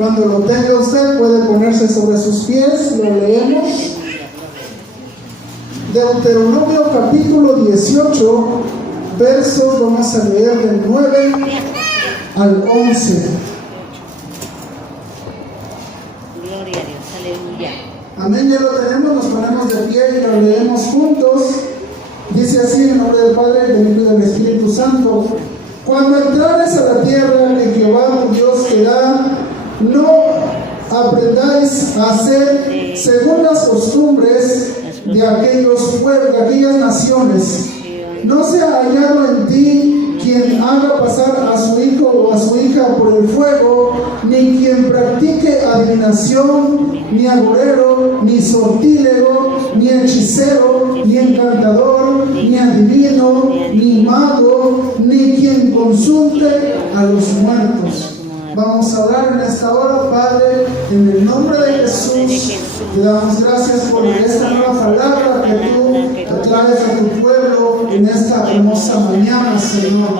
Cuando lo tenga usted, puede ponerse sobre sus pies, lo leemos. Deuteronomio capítulo 18, versos, vamos a leer del 9 al 11. Gloria a Dios, aleluya. Amén, ya lo tenemos, nos ponemos de pie y lo leemos juntos. Dice así, en nombre del Padre, del Hijo y del Espíritu Santo: cuando entrares a la tierra que Jehová tu Dios te da, no aprendáis a hacer según las costumbres de aquellos pueblos, de aquellas naciones. No sea hallado en ti quien haga pasar a su hijo o a su hija por el fuego, ni quien practique adivinación, ni agorero, ni sortílego, ni hechicero, ni encantador, ni adivino, ni mago, ni quien consulte a los muertos. Vamos a orar en esta hora. Padre, en el nombre de Jesús, te damos gracias por esta nueva palabra que tú traes a tu pueblo en esta hermosa mañana, Señor.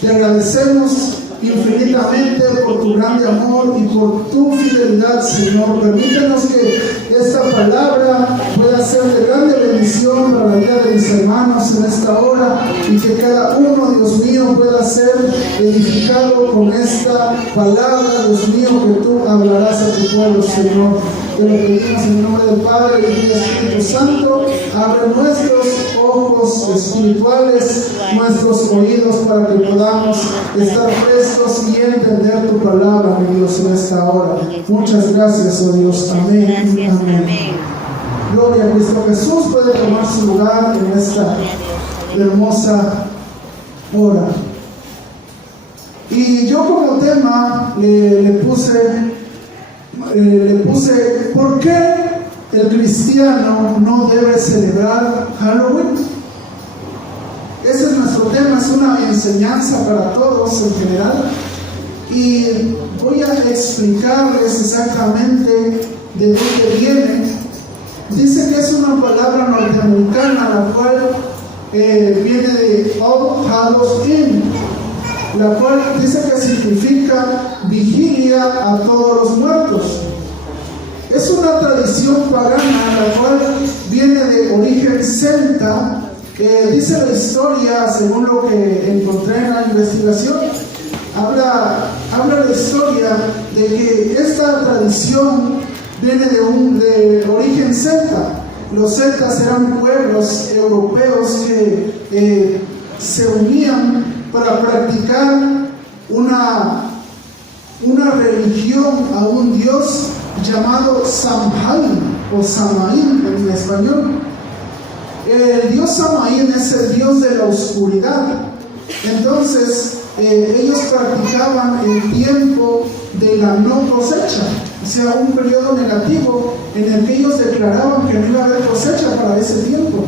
Te agradecemos infinitamente por tu grande amor y por tu fidelidad, Señor. Permítenos que esta palabra pueda ser de grande bendición para la vida de mis hermanos en esta hora, y que cada uno, Dios mío, pueda ser edificado con esta palabra, Dios mío, que tú hablarás a tu pueblo, Señor. Te lo pedimos en el nombre del Padre y del Espíritu Santo. Abre nuestros ojos espirituales, nuestros oídos, para que podamos estar prestos y entender tu palabra, mi Dios, en esta hora. Muchas gracias, oh Dios. Amén. Amén. Gloria a Cristo Jesús. Puede tomar su lugar en esta hermosa hora. Y yo como tema le puse ¿por qué el cristiano no debe celebrar Halloween? Ese es nuestro tema, es una enseñanza para todos en general, y voy a explicarles exactamente de dónde viene. Dice que es una palabra norteamericana, la cual viene de All Hallows Eve, la cual dice que significa vigilia a todos los muertos. Es una tradición pagana, la cual viene de origen celta. Dice la historia, según lo que encontré en la investigación, habla la historia de que esta tradición viene de origen celta. Los celtas eran pueblos europeos que se unían para practicar una religión a un dios llamado Samhain o Samaín en español. El dios Samaín es el dios de la oscuridad. Entonces ellos practicaban el tiempo de la no cosecha, o sea, un periodo negativo en el que ellos declaraban que no iba a haber cosecha para ese tiempo.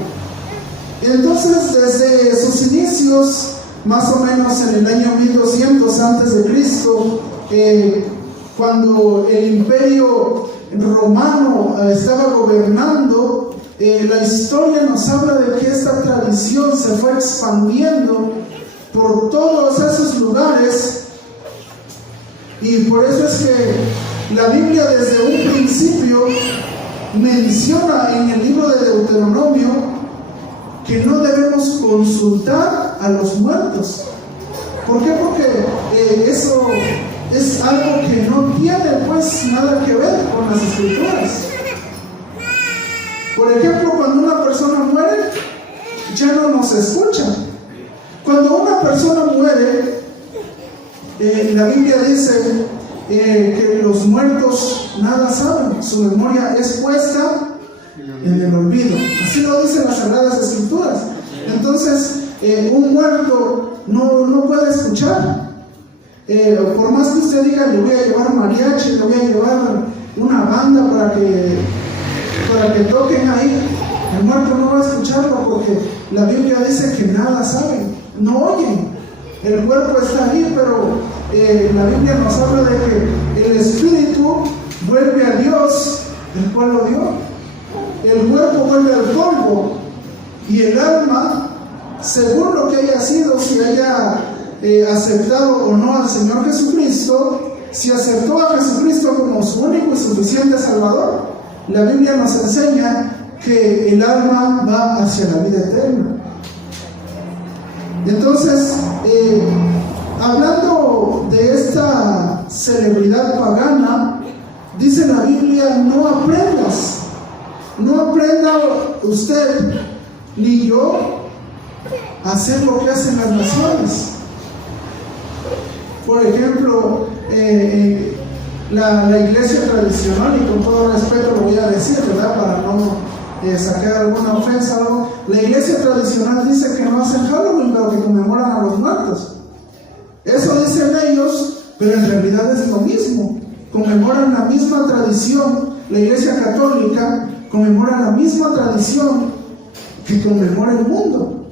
Entonces, desde sus inicios, más o menos en el año 1200 antes de Cristo, cuando el imperio romano estaba gobernando, la historia nos habla de que esta tradición se fue expandiendo por todos esos lugares, y por eso es que la Biblia desde un principio menciona en el libro de Deuteronomio que no debemos consultar a los muertos. ¿Por qué? Porque eso es algo que no tiene pues nada que ver con las escrituras. Por ejemplo, cuando una persona muere, ya no nos escucha. Cuando una persona muere, la Biblia dice que los muertos nada saben, su memoria es puesta en el olvido. Así lo dicen las Sagradas Escrituras. Entonces, un muerto no puede escuchar. Por más que usted diga, le voy a llevar mariachi, le voy a llevar una banda para que toquen ahí, el muerto no va a escucharlo, porque la Biblia dice que nada saben, no oyen. El cuerpo está ahí, pero la Biblia nos habla de que el espíritu vuelve a Dios, el cual lo dio. El cuerpo vuelve al polvo, y el alma, según lo que haya sido, si haya aceptado o no al Señor Jesucristo, si aceptó a Jesucristo como su único y suficiente Salvador, la Biblia nos enseña que el alma va hacia la vida eterna. Entonces, hablando de esta celebridad pagana, dice la Biblia: no aprenda usted ni yo a hacer lo que hacen las naciones. Por ejemplo, la iglesia tradicional, y con todo respeto lo voy a decir, ¿verdad?, para no sacar alguna ofensa, ¿no? La iglesia tradicional dice que no hacen Halloween, pero que conmemoran a los muertos. Eso dicen ellos, pero en realidad es lo mismo. Conmemoran la misma tradición. La iglesia católica conmemora la misma tradición que conmemora el mundo.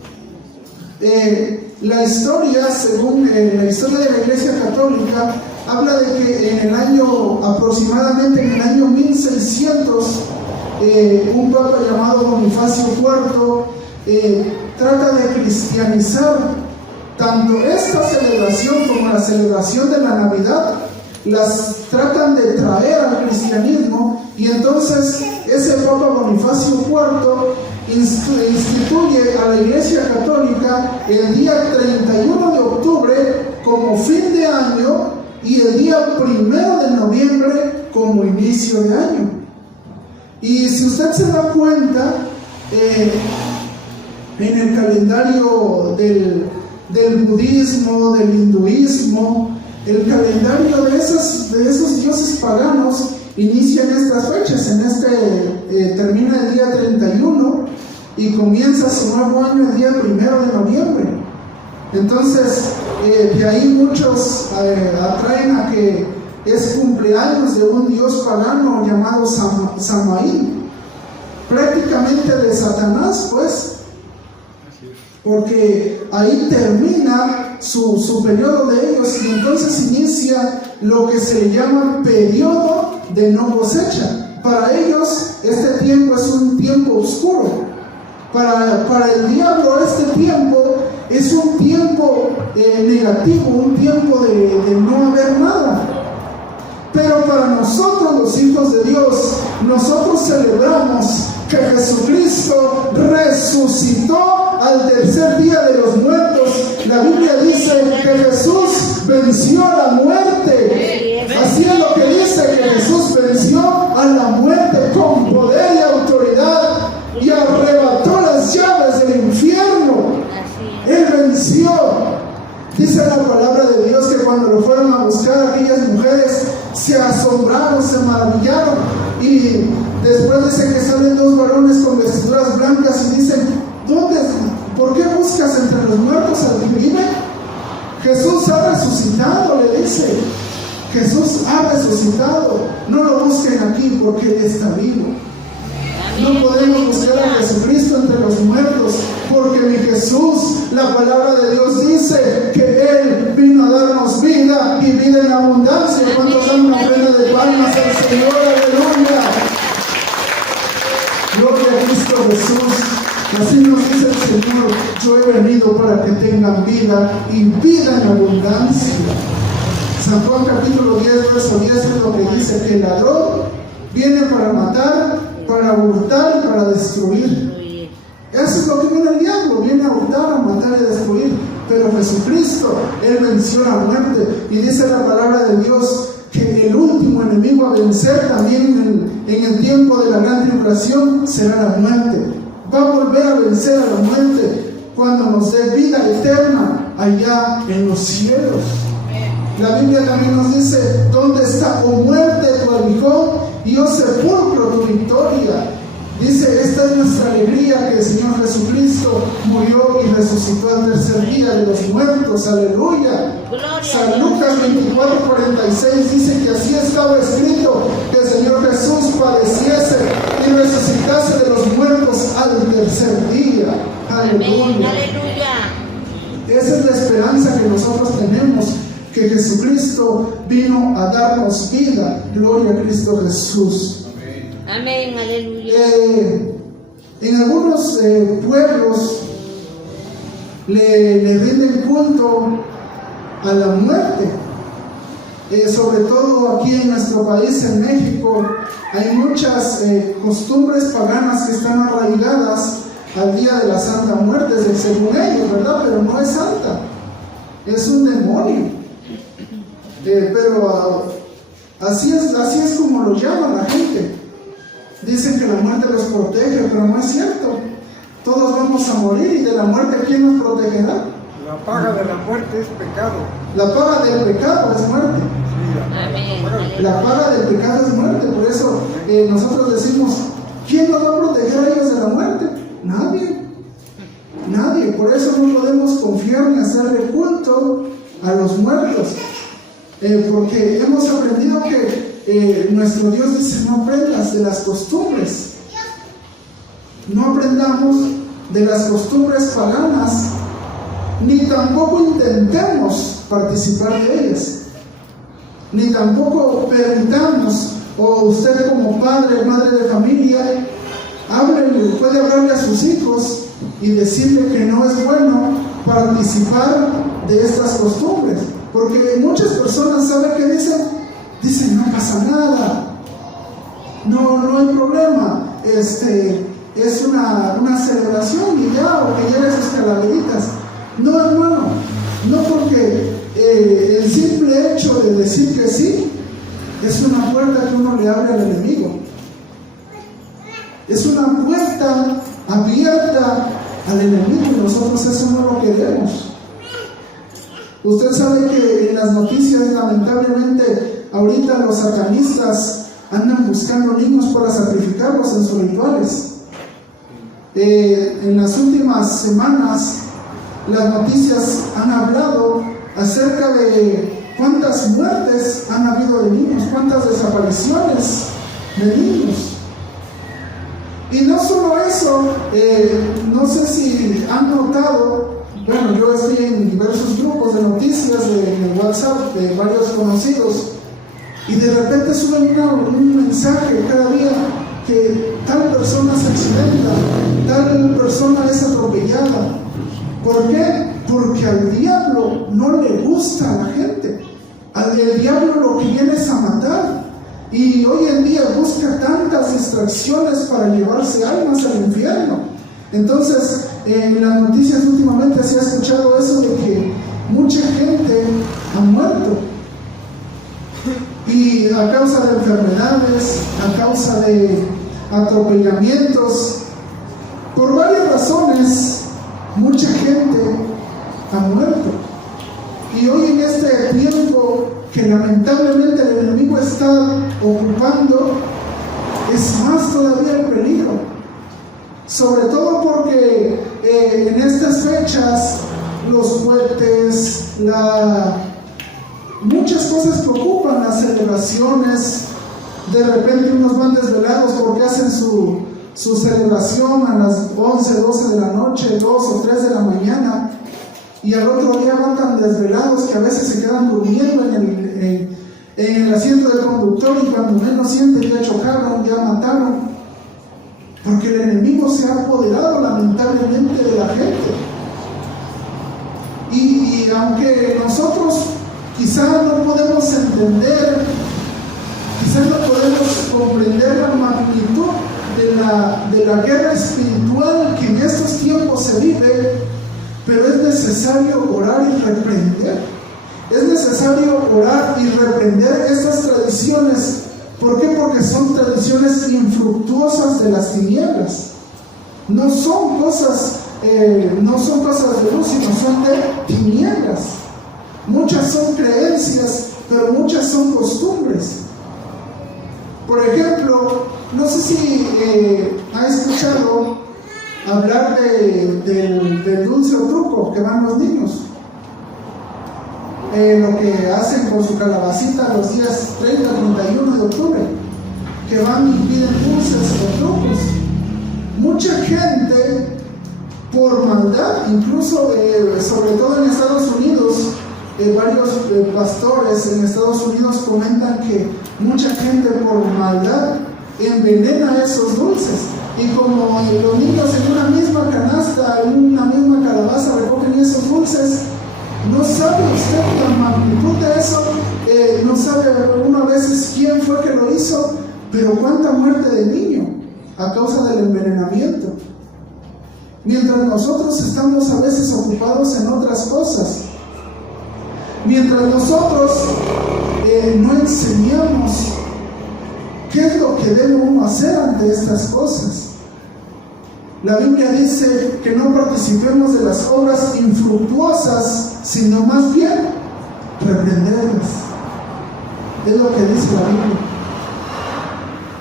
La historia, según la historia de la iglesia católica, habla de que en el año, aproximadamente en el año 1600, un papa llamado Bonifacio IV trata de cristianizar tanto esta celebración como la celebración de la Navidad. Las tratan de traer al cristianismo, y entonces ese papa Bonifacio IV instituye a la iglesia católica el día 31 de octubre como fin de año y el día 1 de noviembre como inicio de año. Y si usted se da cuenta, en el calendario del budismo, del hinduismo, el calendario de esos dioses paganos inicia en estas fechas. Termina el día 31 y comienza su nuevo año el día 1 de noviembre. Entonces, de ahí muchos atraen a que es cumpleaños de un dios pagano llamado Samaín, prácticamente de Satanás, pues, porque ahí termina su periodo de ellos, y entonces inicia lo que se le llama periodo de no cosecha. Para ellos este tiempo es un tiempo oscuro. Para el diablo este tiempo es un tiempo negativo, un tiempo de no haber nada. Pero para nosotros, los hijos de Dios, nosotros celebramos que Jesucristo resucitó al tercer día de los muertos. La Biblia dice que Jesús venció la muerte. Así es lo que dice, que Jesús venció a la muerte con poder y autoridad y arrebató las llaves del infierno. Él venció. Dice la palabra de Dios que cuando lo fueron a buscar, aquellas mujeres se asombraron, se maravillaron, y después dice que salen dos varones con vestiduras blancas y dicen: ¿por qué buscas entre los muertos al que vive? Jesús ha resucitado, le dice. Jesús ha resucitado. No lo busquen aquí porque Él está vivo. No podemos buscar a Jesucristo entre los muertos, porque mi Jesús, la palabra de Dios dice que Él vino a darnos vida y vida en abundancia. ¿Cuántos dan una ofrenda de palmas al Señor? Aleluya. Gloria a Cristo Jesús. Así nos dice el Señor: yo he venido para que tengan vida y vida en abundancia. San Juan capítulo 10, verso 10 es lo que dice: que el ladrón viene para matar, para hurtar y para destruir. Eso es lo que viene el diablo: viene a hurtar, a matar y a destruir. Pero Jesucristo, Él venció la muerte, y dice la palabra de Dios que el último enemigo a vencer también en el tiempo de la gran tribulación será la muerte. Va a volver a vencer a la muerte cuando nos dé vida eterna allá en los cielos. La Biblia también nos dice: ¿dónde está, oh muerte, tu aguijón, y oh sepulcro, tu victoria? Dice: esta es nuestra alegría, que el Señor Jesucristo murió y resucitó al tercer día de los muertos. Aleluya. San Lucas 24:46 dice que así estaba escrito, que el Señor Jesús padeciese y resucitase de los muertos al tercer día. Aleluya. Esa es la esperanza que nosotros tenemos, que Jesucristo vino a darnos vida. Gloria a Cristo Jesús. Amén, aleluya. En algunos pueblos le rinden culto a la muerte. sobre todo aquí en nuestro país, en México, hay muchas costumbres paganas que están arraigadas al día de la Santa Muerte, según ellos, ¿verdad? Pero no es santa, es un demonio. Pero así es como lo llama la gente. Dicen que la muerte los protege, pero no es cierto. Todos vamos a morir, y de la muerte, ¿quién nos protegerá? La paga de la muerte es pecado. La paga del pecado es muerte. Amén. La paga del pecado es muerte. Por eso nosotros decimos, ¿quién nos va a proteger a ellos de la muerte? Nadie. Nadie. Por eso no podemos confiar ni hacerle culto a los muertos. Porque hemos aprendido que nuestro Dios dice, no aprendas de las costumbres. No aprendamos de las costumbres paganas, ni tampoco intentemos participar de ellas, ni tampoco permitamos, o usted como padre, madre de familia, puede hablarle a sus hijos y decirle que no es bueno participar de estas costumbres, porque muchas personas, ¿saben qué dicen? Dicen, no pasa nada, no hay problema, es una celebración y ya, o que lleve sus calaveritas. No, hermano, no, porque el simple hecho de decir que sí es una puerta que uno le abre al enemigo. Es una puerta abierta al enemigo, y nosotros eso no lo queremos. Usted sabe que en las noticias, lamentablemente, ahorita los satanistas andan buscando niños para sacrificarlos en sus rituales. En las últimas semanas, las noticias han hablado acerca de cuántas muertes han habido de niños, cuántas desapariciones de niños. Y no solo eso, no sé si han notado, bueno, yo estoy en diversos grupos de noticias en el WhatsApp de varios conocidos, y de repente suben un mensaje cada día que tal persona se accidenta, tal persona es atropellada. ¿Por qué? Porque al diablo no le gusta a la gente. El diablo lo que viene es a matar. Y hoy en día busca tantas distracciones para llevarse almas al infierno. Entonces, en las noticias últimamente se ha escuchado eso de que mucha gente ha muerto. Y a causa de enfermedades, a causa de atropellamientos, por varias razones, mucha gente ha muerto. Y hoy en este tiempo que lamentablemente el enemigo está ocupando, es más todavía el peligro. Sobre todo porque en estas fechas, los cohetes, muchas cosas que ocupan las celebraciones, de repente unos van desvelados porque hacen su celebración a las 11, 12 de la noche, 2 o 3 de la mañana, y al otro día van tan desvelados que a veces se quedan durmiendo en el asiento del conductor, y cuando menos sienten ya chocaron, ya mataron, porque el enemigo se ha apoderado lamentablemente de la gente. Y aunque nosotros quizá no podemos entender, quizá no podemos comprender la magnitud de la guerra espiritual que en estos tiempos se vive, pero es necesario orar y reprender. Es necesario orar y reprender estas tradiciones. ¿Por qué? Porque son tradiciones infructuosas de las tinieblas. No son cosas de luz, sino son de tinieblas. Muchas son creencias, pero muchas son costumbres. Por ejemplo, no sé si ha escuchado hablar del dulce o truco que van los niños. Lo que hacen con su calabacita los días 30, 31 de octubre, que van y piden dulces o trucos. Mucha gente, por maldad, incluso sobre todo en Estados Unidos, varios pastores en Estados Unidos comentan que mucha gente por maldad envenena esos dulces, y como los niños en una misma canasta, en una misma calabaza recogen esos dulces, no sabe usted la magnitud de eso. no sabe algunas veces quién fue que lo hizo, pero cuánta muerte de niño a causa del envenenamiento. Mientras nosotros estamos a veces ocupados en otras cosas, mientras nosotros no enseñamos qué es lo que debe uno hacer ante estas cosas. La Biblia dice que no participemos de las obras infructuosas, sino más bien reprenderlas. Es lo que dice la Biblia.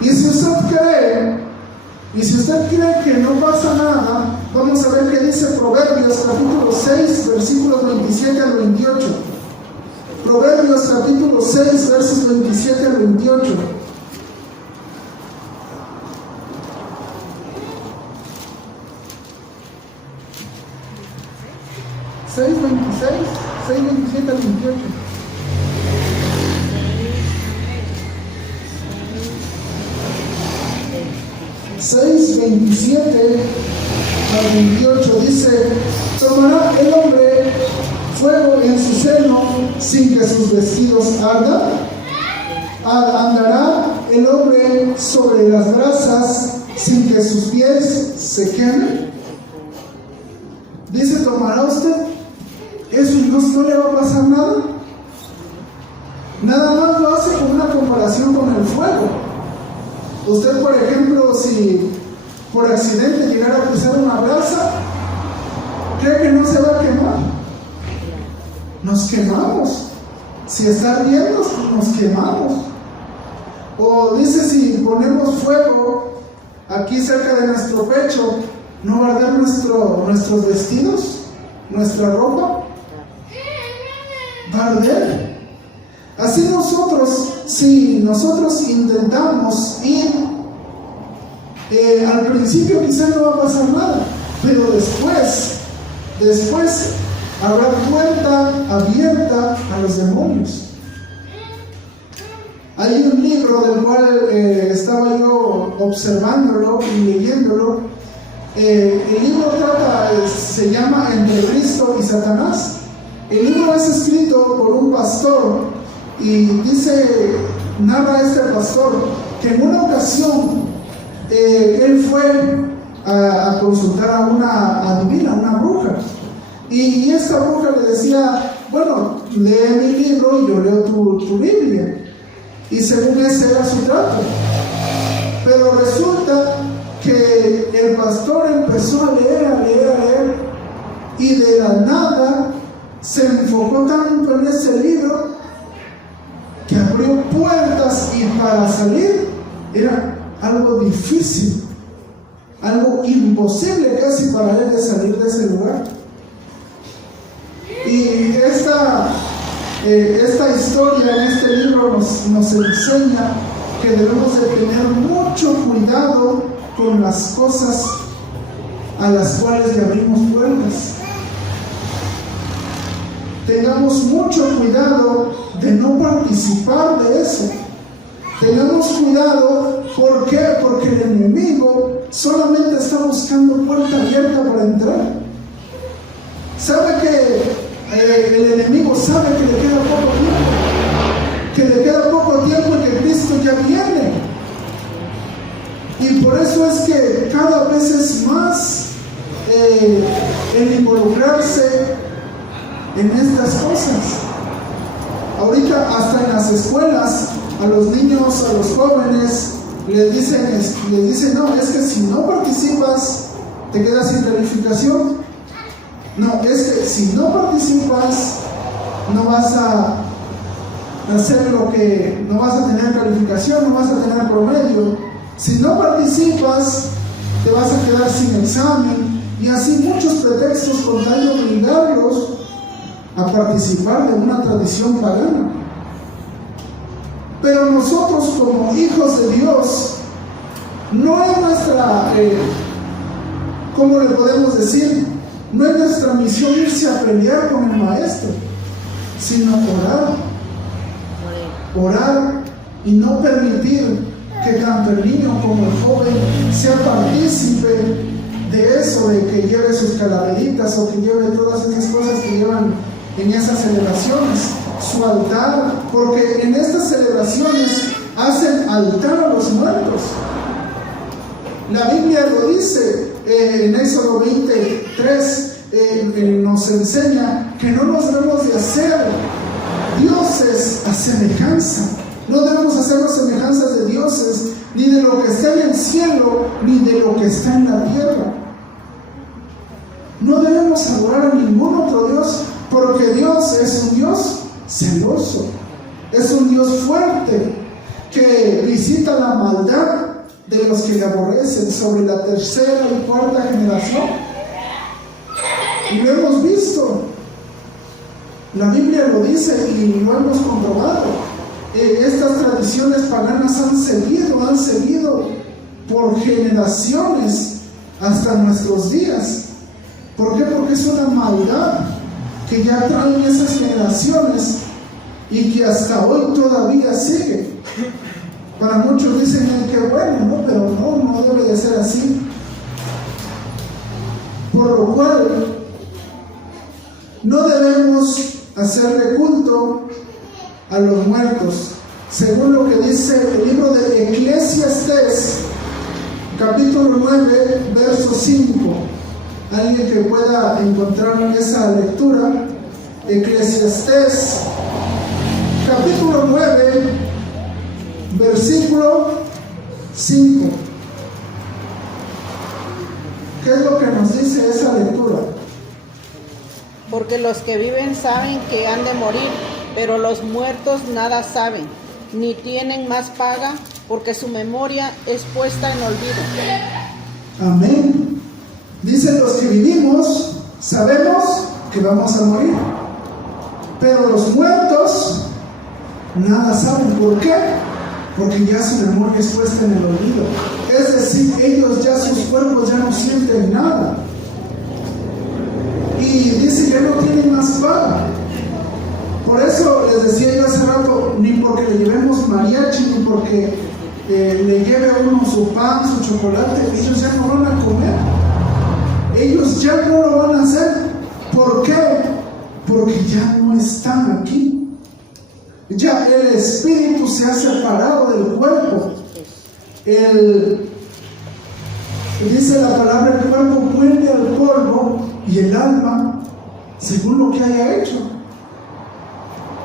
Y si usted cree que no pasa nada, vamos a ver qué dice Proverbios capítulo 6, versículos 27 al 28. Proverbios capítulo 6, versos 27 al 28. ¿6, 27 al 28? ...6, 27 al 28 dice: tomará el hombre fuego en su seno sin que sus vestidos ardan. Andará el hombre sobre las brasas sin que sus pies se quemen. Dice: ¿tomará usted eso y no le va a pasar nada? Nada más lo hace con una comparación con el fuego. Usted, por ejemplo, si por accidente llegara a pisar una brasa, ¿cree que no se va a quemar? Nos quemamos. Si está ardiendo, nos quemamos. O dice, si ponemos fuego aquí cerca de nuestro pecho, ¿no va a arder nuestros vestidos? ¿Nuestra ropa? ¿Va a arder? Así nosotros, si nosotros intentamos ir, al principio quizás no va a pasar nada, pero después habrá puerta abierta a los demonios. Hay un libro del cual estaba yo observándolo y leyéndolo. El libro se llama Entre Cristo y Satanás. El libro es escrito por un pastor y narra este pastor que en una ocasión él fue a consultar a una adivina, una bruja, y esta bruja le decía: bueno, lee mi libro y yo leo tu Biblia, y según ese era su trato. Pero resulta que el pastor empezó a leer, y de la nada se enfocó tanto en ese libro que abrió puertas, y para salir era algo difícil, algo imposible casi para él de salir de ese lugar. Y esta historia en este libro nos enseña que debemos de tener mucho cuidado con las cosas a las cuales le abrimos puertas. Tengamos mucho cuidado de no participar de eso. Tengamos cuidado, ¿por qué? Porque el enemigo solamente está buscando puerta abierta para entrar. Sabe que el enemigo sabe que le queda poco tiempo y que Cristo ya viene. Y por eso es que cada vez es más el involucrarse en estas cosas. Ahorita hasta en las escuelas a los niños, a los jóvenes les dicen: no, es que si no participas te quedas sin calificación. No, es que si no participas no vas a hacer no vas a tener calificación, no vas a tener promedio. Si no participas te vas a quedar sin examen, y así muchos pretextos con tal de obligarlos a participar de una tradición pagana. Pero nosotros, como hijos de Dios, no es nuestra, ¿cómo le podemos decir? No es nuestra misión irse a pelear con el maestro, sino orar y no permitir que tanto el niño como el joven sea partícipe de eso, de que lleve sus calaveritas o que lleve todas esas cosas que llevan en esas celebraciones. su altar, porque en estas celebraciones hacen altar a los muertos. La Biblia lo dice en Éxodo 23, nos enseña que no nos debemos de hacer dioses a semejanza. No debemos hacernos semejanzas de dioses, ni de lo que está en el cielo, ni de lo que está en la tierra. No debemos adorar a ningún otro Dios, porque Dios es un Dios celoso, es un Dios fuerte, que visita la maldad de los que le aborrecen sobre la tercera y cuarta generación. Y lo hemos visto, la Biblia lo dice y lo hemos comprobado. Estas tradiciones paganas han seguido por generaciones hasta nuestros días. ¿Por qué? Porque es una maldad que ya traen esas generaciones y que hasta hoy todavía sigue. Para muchos dicen que bueno, ¿no? Pero no debe de ser así. Por lo cual no debemos hacerle culto a los muertos, según lo que dice el libro de Eclesiastés, capítulo 9, verso 5. Alguien que pueda encontrar esa lectura. Eclesiastés, capítulo 9, versículo 5. ¿Qué es lo que nos dice esa lectura? Porque los que viven saben que han de morir, pero los muertos nada saben, ni tienen más paga, porque su memoria es puesta en olvido. Amén. Dicen los que vivimos, sabemos que vamos a morir, pero los muertos nada saben. ¿Por qué? Porque ya su memoria es puesta en el olvido. Es decir, ellos ya, sus cuerpos ya no sienten nada. Y dice, ya no tienen más paga. Por eso les decía yo hace rato, ni porque le llevemos mariachi, ni porque le lleve a uno su pan, su chocolate, ellos ya no van a comer. Ellos ya no lo van a hacer. ¿Por qué? Porque ya no están aquí. Ya el espíritu se ha separado del cuerpo. Dice la palabra, el cuerpo vuelve al polvo y el alma según lo que haya hecho.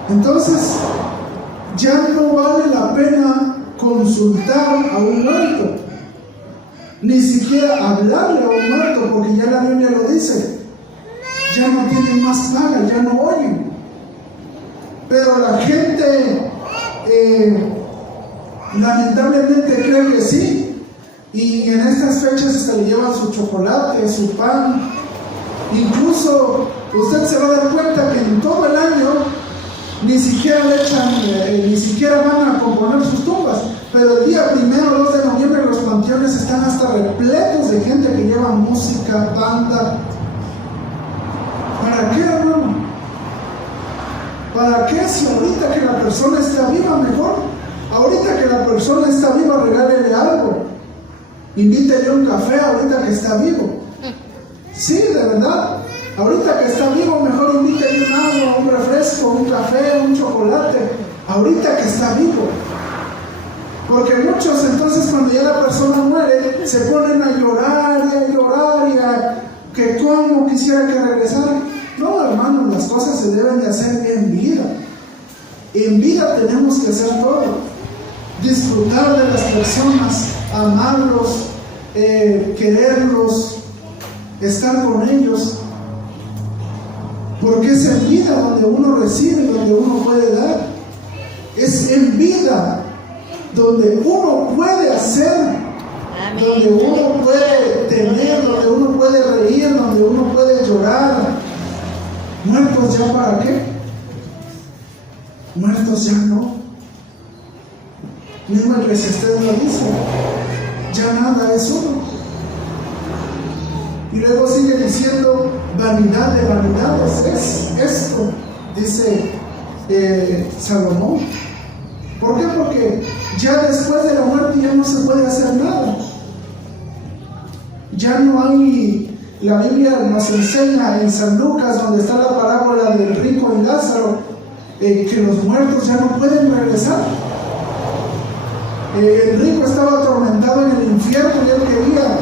Entonces ya no vale la pena consultar a un muerto, ni siquiera hablarle a un muerto, porque ya la Biblia lo dice, ya no tienen más paga, ya no oyen. Pero la gente lamentablemente cree que sí, y en estas fechas se le llevan su chocolate, su pan. Incluso usted se va a dar cuenta que en todo el año ni siquiera le echan, ni siquiera van a componer sus tumbas, pero el día 1 o 2 de noviembre los panteones están hasta repletos de gente que lleva música, banda. ¿Para qué, hermano? ¿Para qué? Si ahorita que la persona está viva, mejor. Ahorita que la persona está viva, regálele algo. Invítele un café ahorita que está vivo. Sí, de verdad. Ahorita que está vivo, mejor invítele un agua, un refresco, un café, un chocolate. Ahorita que está vivo. Porque muchos entonces cuando ya la persona muere, se ponen a llorar y a llorar y a que cómo quisiera que regresara. No, hermano, las cosas se deben de hacer en vida. En vida tenemos que hacer todo. Disfrutar de las personas, amarlos, quererlos, estar con ellos. Porque es en vida donde uno recibe, donde uno puede dar. Es en vida donde uno puede hacer, donde uno puede tener, donde uno puede reír, donde uno puede llorar. ¿Muertos ya para qué? Muertos ya no. Mismo Eclesiastés lo dice, ya nada es uno. Y luego sigue diciendo, vanidad de vanidades es esto, dice Salomón. ¿Por qué? Porque ya después de la muerte ya no se puede hacer nada. Ya no hay. La Biblia nos enseña en San Lucas, donde está la parábola del rico y Lázaro, que los muertos ya no pueden regresar. Enrico estaba atormentado en el infierno y él quería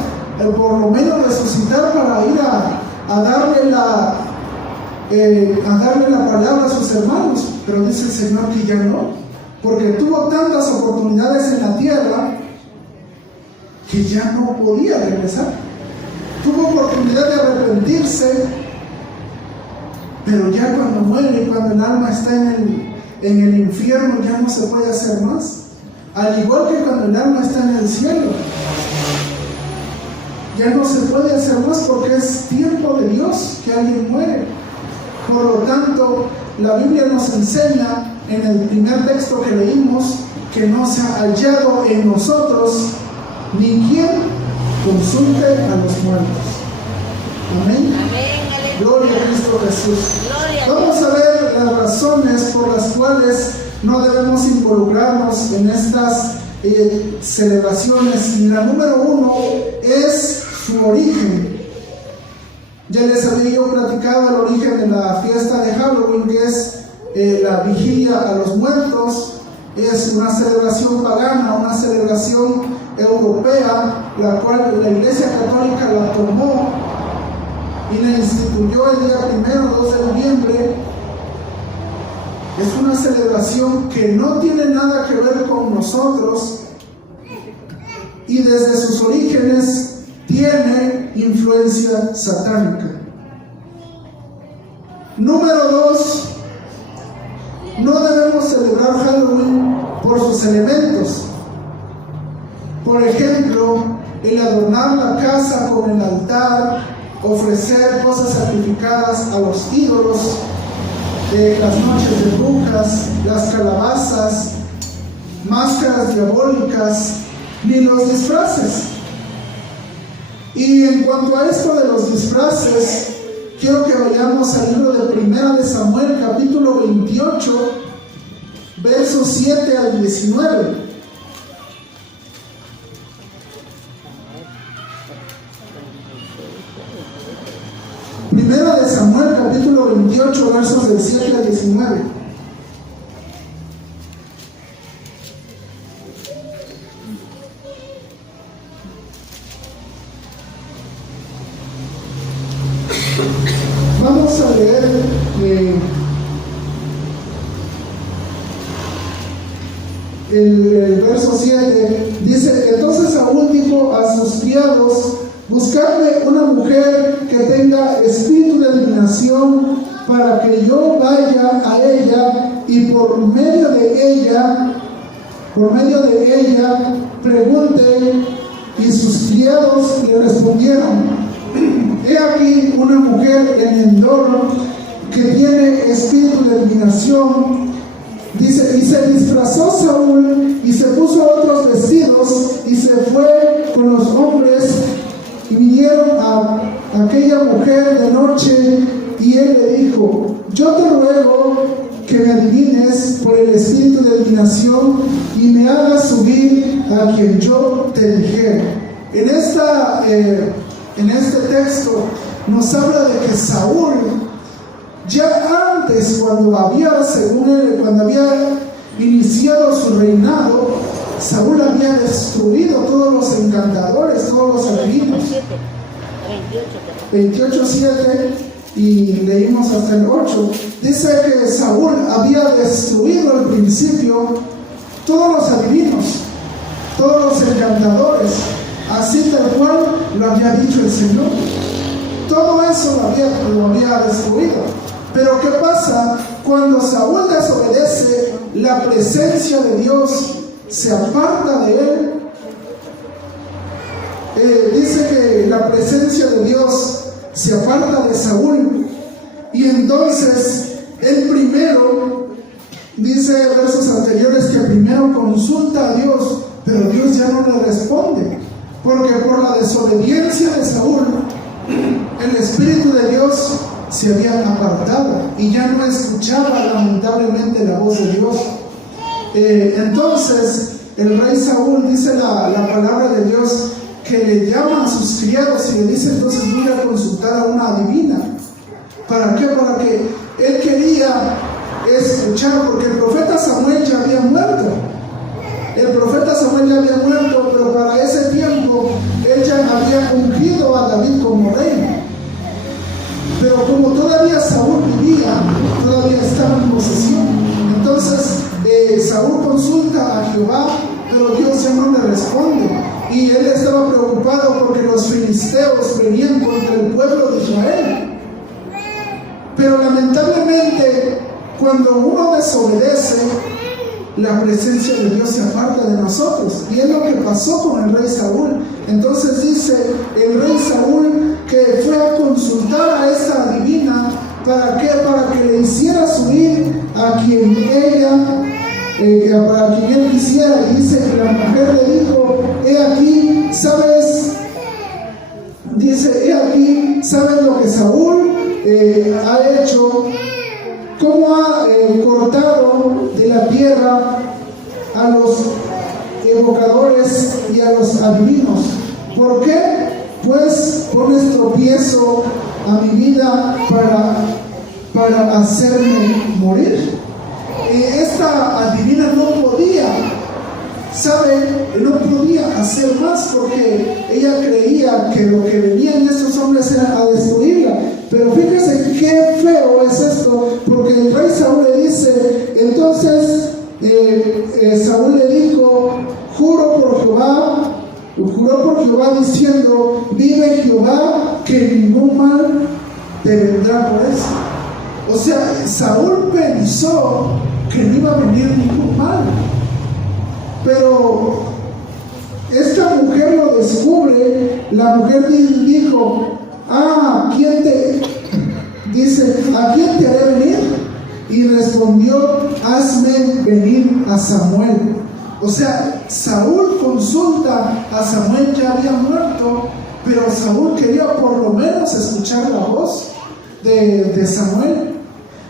por lo menos resucitar para ir a darle la palabra a sus hermanos, pero dice el Señor que ya no, porque tuvo tantas oportunidades en la tierra que ya no podía regresar. Tuvo oportunidad de arrepentirse, pero ya cuando muere, cuando el alma está en el infierno, ya no se puede hacer más. Al igual que cuando el alma está en el cielo, ya no se puede hacer más porque es tiempo de Dios que alguien muere. Por lo tanto, la Biblia nos enseña en el primer texto que leímos que no se ha hallado en nosotros ni quien consulte a los muertos. Amén. Amén. Gloria a Cristo Jesús. Gloria. Vamos a ver las razones por las cuales no debemos involucrarnos en estas celebraciones. Y la número 1 es su origen. Ya les había yo platicado el origen de la fiesta de Halloween, que es la vigilia a los muertos. Es una celebración pagana, una celebración europea, la cual la Iglesia Católica la tomó y la instituyó el día 1, 2 de noviembre. Es una celebración que no tiene nada que ver con nosotros y desde sus orígenes tiene influencia satánica. Número 2, no debemos celebrar Halloween por sus elementos. Por ejemplo, el adornar la casa con el altar, ofrecer cosas sacrificadas a los ídolos, las noches de brujas, las calabazas, máscaras diabólicas, ni los disfraces. Y en cuanto a esto de los disfraces, quiero que vayamos al libro de 1 de Samuel, capítulo 28, versos 7 al 19. Primera de Samuel, capítulo 28, versos del 7 al 19. Vamos a leer el verso 7. Dice: entonces Saúl dijo a sus criados: buscadme una mujer que tenga espíritu de adivinación, para que yo vaya a ella y por medio de ella pregunte. Y sus criados le respondieron: he aquí una mujer en Endor que tiene espíritu de adivinación. Dice: y se disfrazó Saúl y se puso otros vestidos y se fue con los hombres. Y vinieron a aquella mujer de noche, y él le dijo: yo te ruego que me adivines por el espíritu de adivinación y me hagas subir a quien yo te dijere. En este texto nos habla de que Saúl, ya antes, cuando había iniciado su reinado, Saúl había destruido todos los encantadores, todos los adivinos. 28:7, y leímos hasta el 8. Dice que Saúl había destruido al principio todos los adivinos, todos los encantadores, así tal cual lo había dicho el Señor. Todo eso lo había destruido. Pero ¿qué pasa? Cuando Saúl desobedece, la presencia de Dios se aparta de él. Dice que la presencia de Dios se aparta de Saúl, y entonces él primero, dice versos anteriores, que primero consulta a Dios, pero Dios ya no le responde, porque por la desobediencia de Saúl, el Espíritu de Dios se había apartado y ya no escuchaba lamentablemente la voz de Dios. Entonces el rey Saúl, dice la palabra de Dios, que le llama a sus criados y le dice: entonces voy a consultar a una adivina. ¿Para qué? Para que él quería escuchar, porque el profeta Samuel ya había muerto. El profeta Samuel ya había muerto, pero para ese tiempo él ya había ungido a David como rey. Pero como todavía Saúl vivía, todavía estaba en posesión. Entonces Saúl consulta a Jehová, pero Dios ya no le responde. Y él estaba preocupado porque los filisteos venían contra el pueblo de Israel. Pero lamentablemente, cuando uno desobedece, la presencia de Dios se aparta de nosotros. Y es lo que pasó con el rey Saúl. Entonces dice el rey Saúl que fue a consultar a esta adivina. ¿Para qué? Para que le hiciera subir a quien para quien él quisiera. Y dice que la mujer le dijo: he aquí, ¿sabes? Dice: he aquí, ¿sabes lo que Saúl ha hecho? ¿Cómo ha cortado de la tierra a los evocadores y a los adivinos? ¿Por qué? Pues pones tropiezo a mi vida para hacerme morir. Esta adivina no podía, no podía hacer más, porque ella creía que lo que venían estos hombres era a destruirla. Pero fíjese qué feo es esto, porque el rey Saúl le dice, entonces Saúl le dijo: juró por Jehová diciendo: vive Jehová, que ningún mal te vendrá por eso. O sea, Saúl pensó que no iba a venir ningún mal, pero esta mujer lo descubre. La mujer dijo: ¿a quién te haré venir? Y respondió: hazme venir a Samuel. O sea, Saúl consulta a Samuel, ya había muerto, pero Saúl quería por lo menos escuchar la voz de Samuel.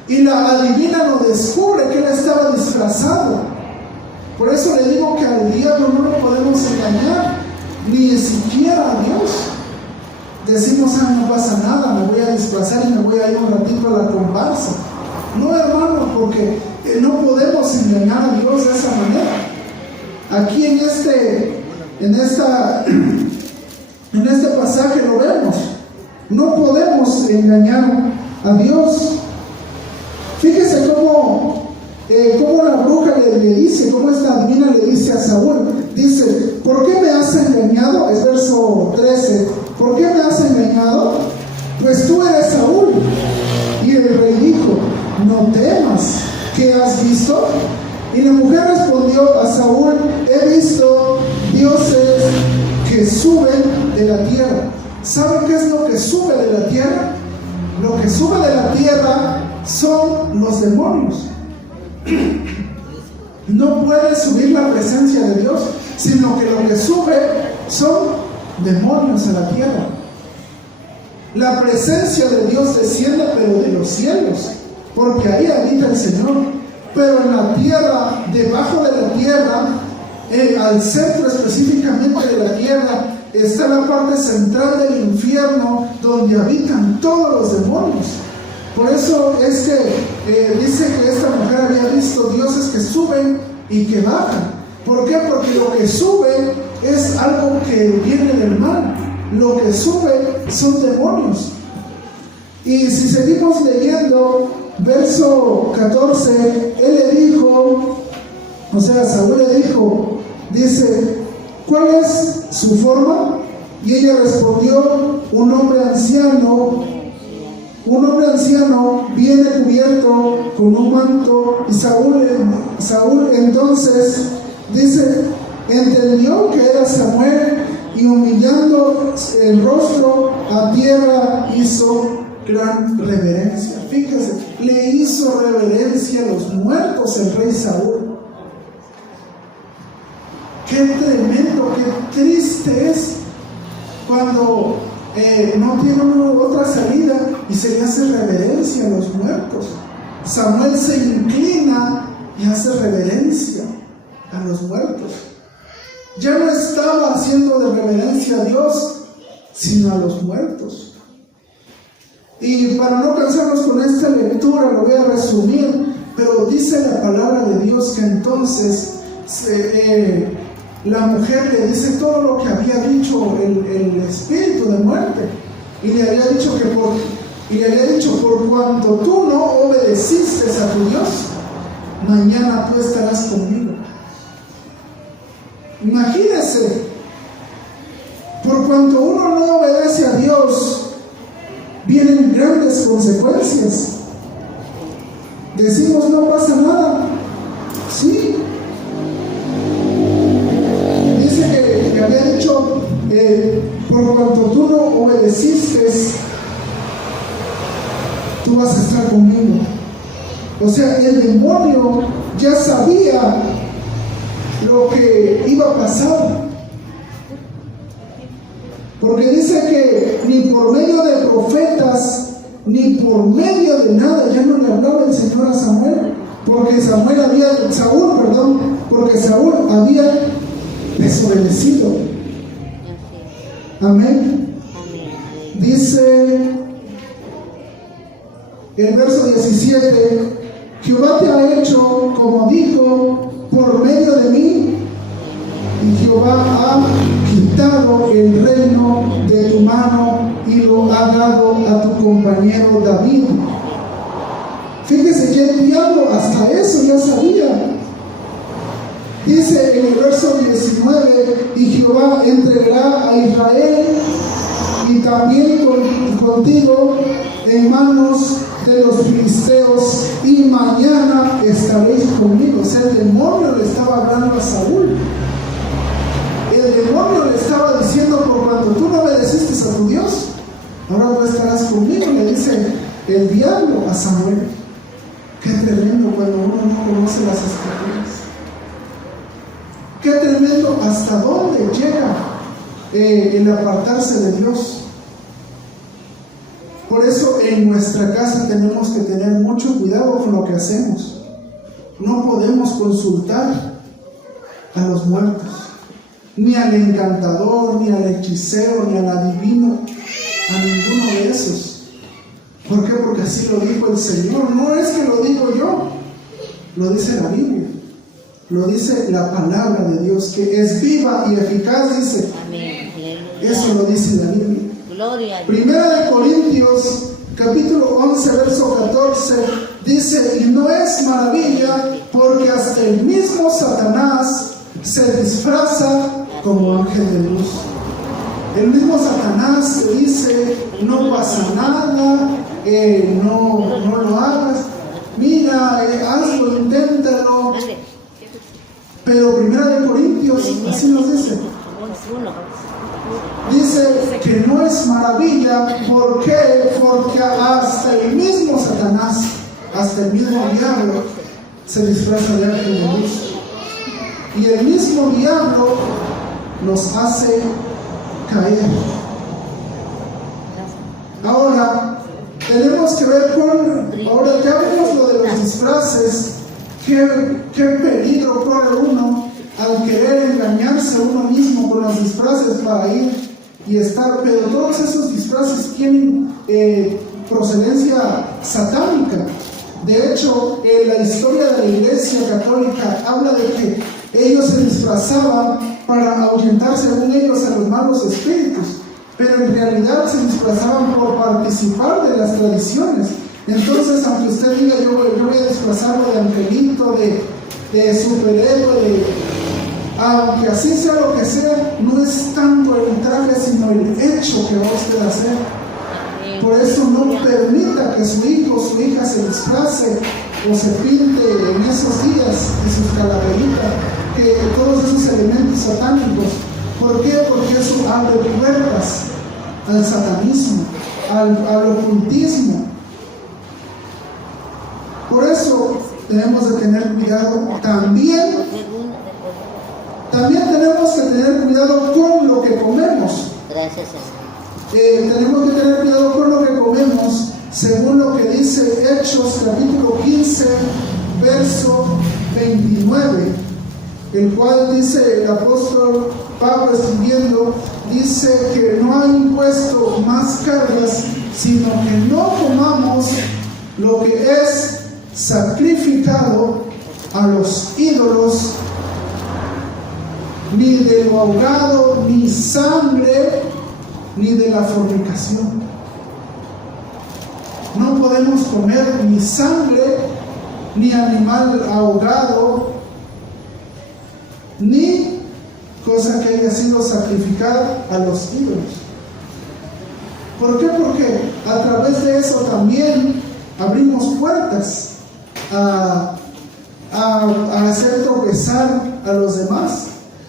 Y la adivina lo descubre que él estaba disfrazado. Por eso le digo que al diablo no lo podemos engañar, ni siquiera a Dios. Decimos: no pasa nada, me voy a disfrazar y me voy a ir un ratito a la comparsa. No, hermano, porque no podemos engañar a Dios de esa manera. Aquí en este pasaje lo vemos. No podemos engañar a Dios. Fíjese cómo la bruja le dice, cómo esta adivina le dice a Saúl. Dice: ¿por qué me has engañado? Es verso 13. ¿Por qué me has engañado? Pues tú eres Saúl. Y el rey dijo: no temas. ¿Qué has visto? Y la mujer respondió a Saúl: he visto dioses que suben de la tierra. ¿Saben qué es lo que sube de la tierra? Lo que sube de la tierra son los demonios. No puede subir la presencia de Dios, sino que lo que sube son demonios a la tierra. La presencia de Dios desciende, pero de los cielos, porque ahí habita el Señor. Pero en la tierra, debajo de la tierra, al centro específicamente de la tierra, está la parte central del infierno, donde habitan todos los demonios. Por eso es que dice que esta mujer había visto dioses que suben y que bajan. ¿Por qué? Porque lo que sube es algo que viene del mal. Lo que sube son demonios. Y si seguimos leyendo, verso 14, él le dijo, o sea, Saúl le dijo, dice: ¿cuál es su forma? Y ella respondió: un hombre anciano viene cubierto con un manto. Y Saúl entonces dice, entendió que era Samuel, y humillando el rostro a tierra hizo gran reverencia. Fíjese, le hizo reverencia a los muertos el rey Saúl. Qué tremendo, qué triste es cuando no tiene otra salida y se le hace reverencia a los muertos. Samuel se inclina y hace reverencia a los muertos. Ya no estaba haciendo de reverencia a Dios, sino a los muertos. Y para no cansarnos con esta lectura, lo voy a resumir. Pero dice la palabra de Dios que entonces la mujer le dice todo lo que había dicho el espíritu de muerte, y le había dicho por cuanto tú no obedeciste a tu Dios, mañana tú estarás conmigo. Imagínense, por cuanto uno no obedece a Dios, vienen grandes consecuencias. Decimos no pasa nada, sí. Dice que había dicho por cuanto tú no obedeciste, tú vas a estar conmigo. O sea, el demonio ya sabía lo que iba a pasar, porque dice que ni por medio de profetas ni por medio de nada ya no le hablaba el Señor a Samuel, porque Saúl había desobedecido. Amén. Dice el verso 17: Jehová te ha hecho como dijo por medio de mí, y Jehová ha quitado el reino de tu mano y lo ha dado a tu compañero David. Fíjese que el diablo hasta eso ya sabía. Dice en el verso 19: y Jehová entregará a Israel y también contigo en manos de los filisteos, y mañana estaréis conmigo. O sea, el demonio le estaba hablando a Saúl. El demonio le estaba diciendo: por cuanto tú no obedeciste a tu Dios, ahora tú estarás conmigo. Le dice el diablo a Samuel. Qué tremendo cuando uno no conoce las escrituras. Qué tremendo hasta dónde llega el apartarse de Dios. Por eso en nuestra casa tenemos que tener mucho cuidado con lo que hacemos. No podemos consultar a los muertos, ni al encantador, ni al hechicero, ni al adivino, a ninguno de esos. ¿Por qué? Porque así lo dijo el Señor. No es que lo digo yo, lo dice la Biblia, lo dice la palabra de Dios, que es viva y eficaz, dice. Amén. Eso lo dice la Biblia. Gloria a Dios. Primera de Corintios, capítulo 11, verso 14, dice: y no es maravilla, porque hasta el mismo Satanás se disfraza como ángel de luz. El mismo Satanás te dice: no pasa nada, no lo hagas, mira, hazlo, inténtalo. Pero Primera de Corintios así nos dice. Dice que no es maravilla. ¿Por qué? Porque hasta el mismo Satanás, hasta el mismo diablo, se disfraza de ángel de luz. Y el mismo diablo nos hace caer. Ahora, tenemos que ver ahora que hablamos lo de los disfraces, qué peligro corre uno al querer engañarse a uno mismo con los disfraces para ir y estar. Pero todos esos disfraces tienen procedencia satánica. De hecho, la historia de la Iglesia Católica habla de que ellos se disfrazaban para ahuyentar, según ellos, a los malos espíritus, pero en realidad se disfrazaban por participar de las tradiciones. Entonces, aunque usted diga: yo voy a disfrazarlo de angelito, de superhéroe, aunque así sea lo que sea, no es tanto el traje, sino el hecho que va usted a hacer. Por eso no permita que su hijo o su hija se disfrace o se pinte en esos días de sus calaveritas, que todos esos elementos satánicos. ¿Por qué? Porque eso abre puertas al satanismo, al ocultismo. Por eso tenemos que tener cuidado. También tenemos que tener cuidado con lo que comemos. Gracias. Tenemos que tener cuidado con lo que comemos, según lo que dice Hechos capítulo 15, verso 29, el cual dice el apóstol Pablo escribiendo, dice que no ha impuesto más cargas, sino que no comamos lo que es sacrificado a los ídolos, ni de lo ahogado, ni sangre, ni de la fornicación. No podemos comer ni sangre, ni animal ahogado, ni cosa que haya sido sacrificada a los ídolos. ¿Por qué? Porque a través de eso también abrimos puertas a hacer tropezar a los demás.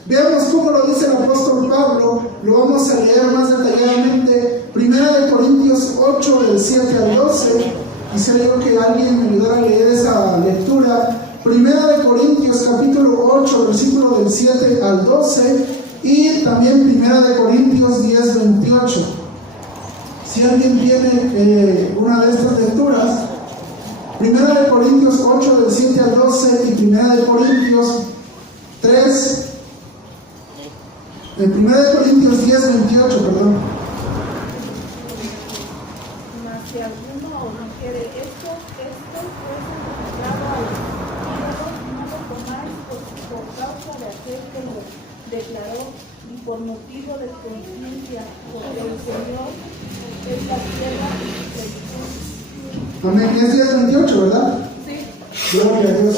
Veamos cómo lo dice el apóstol Pablo, lo vamos a leer más detalladamente. 1 Corintios 8, del 7 al 12. Quisiera yo que alguien me ayudara a leer esa lectura. 1 Corintios capítulo 8, versículo del 7 al 12. Y también 1 Corintios 10, 28. Si alguien tiene una de estas lecturas, 1 Corintios 8, del 7 al 12 y 1 Corintios 3. En 1 Corintios 10, 28, perdón. Mas si alguno no quiere esto fue sacrificado a los ídolos, no lo tomáis por causa de aquel que lo declaró y por motivo de conciencia, porque el Señor es la tierra y Amén. Es 10, 28, ¿verdad? Sí. Gloria a Dios.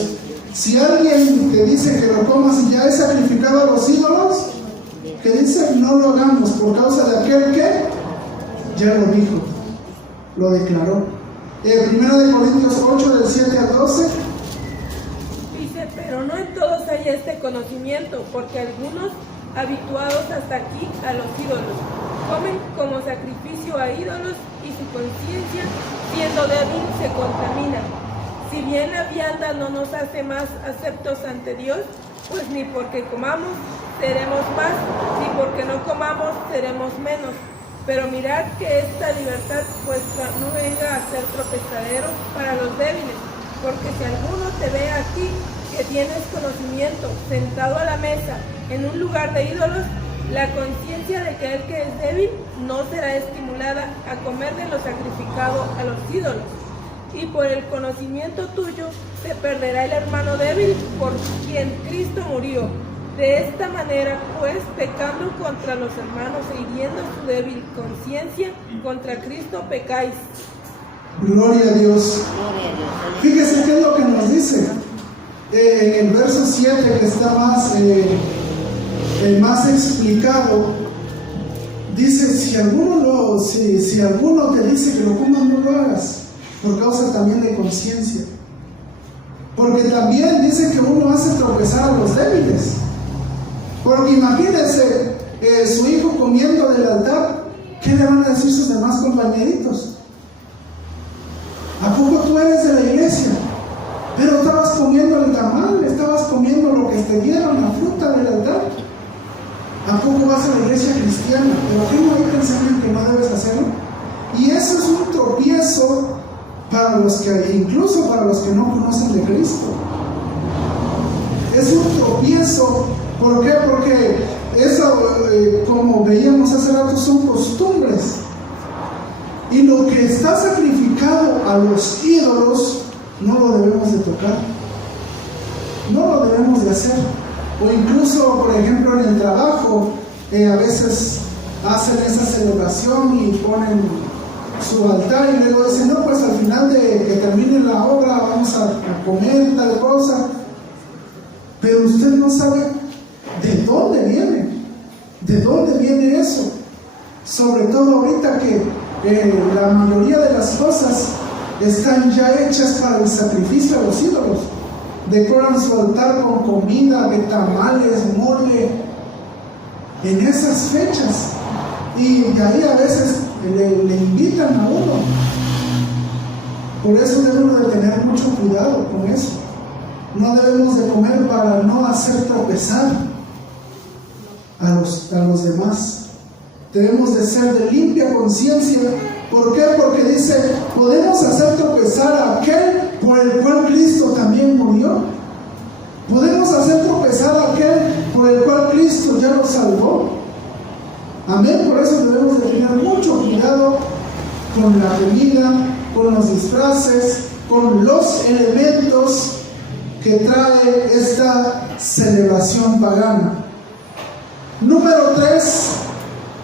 Si alguien te dice que lo comas y ya es sacrificado a los ídolos, que dice no lo hagamos por causa de aquel que ya lo dijo, lo declaró. 1 Corintios 8, del 7 al 12. Dice, pero no en todos hay este conocimiento, porque algunos, habituados hasta aquí a los ídolos, comen como sacrificio a ídolos y su conciencia, siendo débil, se contamina. Si bien la vianda no nos hace más aceptos ante Dios, pues ni porque comamos seremos más, ni porque no comamos seremos menos. Pero mirad que esta libertad vuestra no venga a ser tropezadero para los débiles, porque si alguno te ve a ti, que tienes conocimiento, sentado a la mesa, en un lugar de ídolos, la conciencia de aquel que es débil no será estimulada a comer de lo sacrificado a los ídolos. Y por el conocimiento tuyo se perderá el hermano débil por quien Cristo murió. De esta manera, pues, pecando contra los hermanos e hiriendo su débil conciencia, contra Cristo pecáis. Gloria a Dios. Fíjese qué es lo que nos dice en el verso 7, que está más explicado. Dice, si alguno te dice que lo comas, no lo hagas, por causa también de conciencia. Porque también dice que uno hace tropezar a los débiles. Porque imagínense, su hijo comiendo del altar, ¿qué le van a decir sus demás compañeritos? ¿A poco tú eres de la iglesia? Pero estabas comiendo el tamal, estabas comiendo lo que te dieron, la fruta del altar. ¿A poco vas a la iglesia cristiana? ¿Pero qué no hay que enseñar que no debes hacerlo? Y eso es un tropiezo para los que, incluso para los que no conocen de Cristo. Es un tropiezo. ¿Por qué? Porque eso, como veíamos hace rato, son costumbres. Y lo que está sacrificado a los ídolos, no lo debemos de tocar. No lo debemos de hacer. O incluso, por ejemplo, en el trabajo, a veces hacen esa celebración y ponen su altar y luego dicen, no, pues al final de que termine la obra vamos a comer tal cosa. Pero usted no sabe de dónde viene eso. Sobre todo ahorita que la mayoría de las cosas están ya hechas para el sacrificio a los ídolos. Decoran su altar con comida, de tamales, mole, en esas fechas. Y de ahí a veces le invitan a uno. Por eso debemos de tener mucho cuidado con eso. No debemos de comer para no hacer tropezar a los demás. Debemos de ser de limpia conciencia. ¿Por qué? Porque dice, podemos hacer tropezar a aquel por el cual Cristo también murió. Podemos hacer tropezar a aquel por el cual Cristo ya nos salvó. Amén. Por eso debemos de tener mucho cuidado con la comida, con los disfraces, con los elementos que trae esta celebración pagana. Número 3,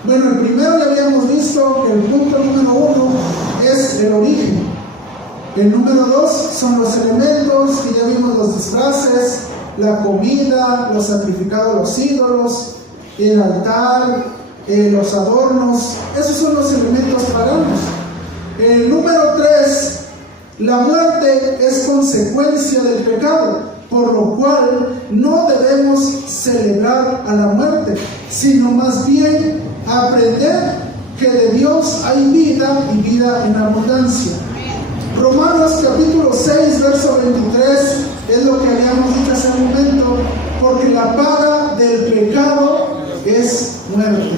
bueno, el primero ya habíamos visto que el punto número 1 es el origen. El número 2 son los elementos, que ya vimos los disfraces, la comida, los sacrificados a los ídolos, el altar, los adornos. Esos son los elementos paganos. El número 3, la muerte es consecuencia del pecado, por lo cual no debemos celebrar a la muerte, sino más bien aprender que de Dios hay vida y vida en abundancia. Romanos capítulo 6, verso 23 es lo que habíamos dicho hace un momento, porque la paga del pecado es muerte.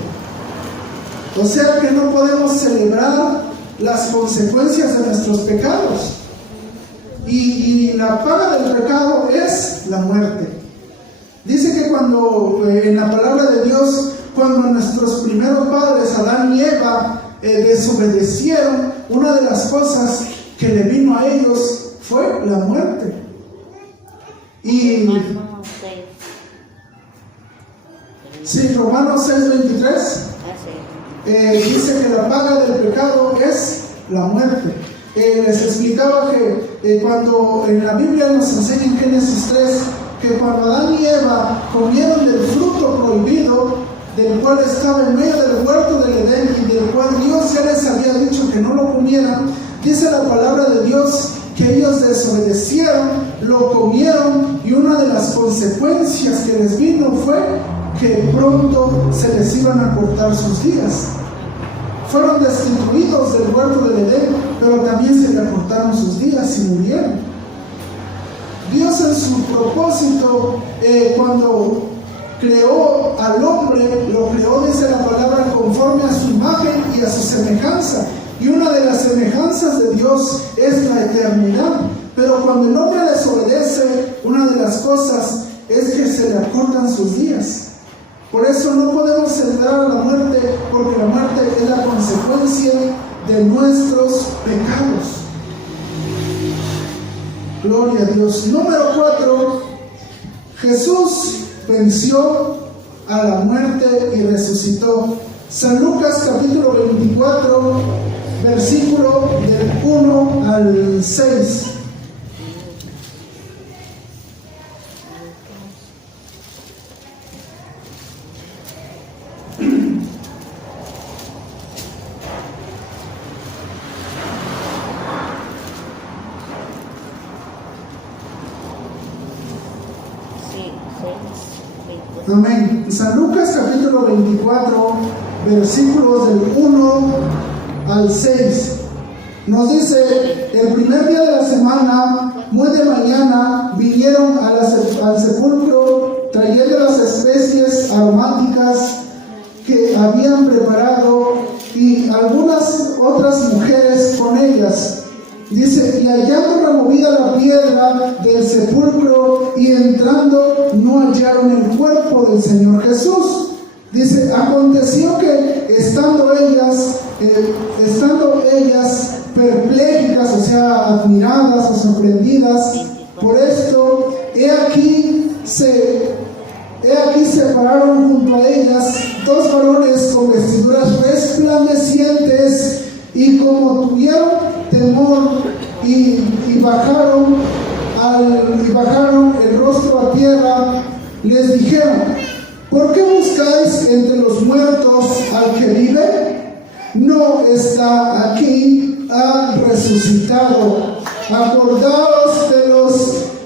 O sea que no podemos celebrar las consecuencias de nuestros pecados. Y la paga del pecado es la muerte. Dice que cuando en la palabra de Dios, cuando nuestros primeros padres, Adán y Eva, desobedecieron, una de las cosas que le vino a ellos fue la muerte. Y sí, Romanos 6:23 dice que la paga del pecado es la muerte. Les explicaba que cuando en la Biblia nos enseña en Génesis 3 que cuando Adán y Eva comieron del fruto prohibido, del cual estaba en medio del huerto del Edén y del cual Dios ya les había dicho que no lo comieran, dice la palabra de Dios que ellos desobedecieron, lo comieron, y una de las consecuencias que les vino fue que pronto se les iban a cortar sus días. Fueron destituidos del huerto del Edén, pero también se le acortaron sus días y murieron. Dios en su propósito, cuando creó al hombre, lo creó, dice la palabra, conforme a su imagen y a su semejanza. Y una de las semejanzas de Dios es la eternidad. Pero cuando el hombre desobedece, una de las cosas es que se le acortan sus días. Por eso no podemos celebrar a la muerte, porque la muerte es la consecuencia de nuestros pecados. Gloria a Dios. Número 4. Jesús venció a la muerte y resucitó. San Lucas capítulo 24, versículo del 1 al 6. Amén. San Lucas capítulo 24, versículos del 1 al 6. Nos dice: el primer día de la semana, muy de mañana, vinieron al sepulcro trayendo las especies aromáticas que habían preparado, y algunas otras mujeres con ellas. Dice: y hallando removida la piedra del sepulcro y entrando, no hallaron el cuerpo del Señor Jesús. Dice: aconteció que estando ellas perplejas, o sea, admiradas o sorprendidas por esto, he aquí se pararon junto a ellas dos varones con vestiduras resplandecientes, y como tuvieron temor y bajaron el rostro a tierra, les dijeron: ¿por qué buscáis entre los muertos al que vive? No está aquí, ha resucitado. Acordaos de los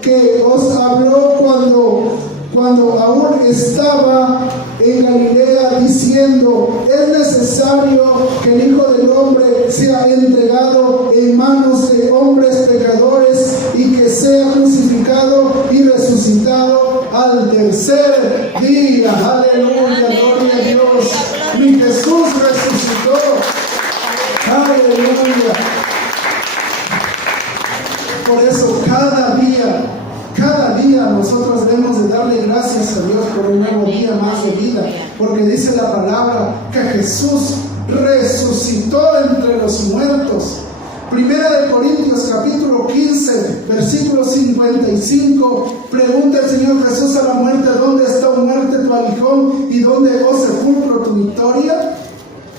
que os habló cuando aún estaba en Galilea, diciendo: es necesario que el Hijo del Hombre sea entregado en manos de hombres pecadores, y que sea crucificado y resucitado al tercer día. Aleluya, gloria a Dios. Mi Jesús resucitó. Aleluya. Por eso cada día nosotros debemos de darle gracias a Dios por un nuevo día más de vida, porque dice la palabra que Jesús resucitó entre los muertos. Primera de Corintios capítulo 15, versículo 55, pregunta el Señor Jesús a la muerte: ¿dónde está, oh muerte, tu aguijón? ¿Y dónde, oh sepulcro, tu victoria?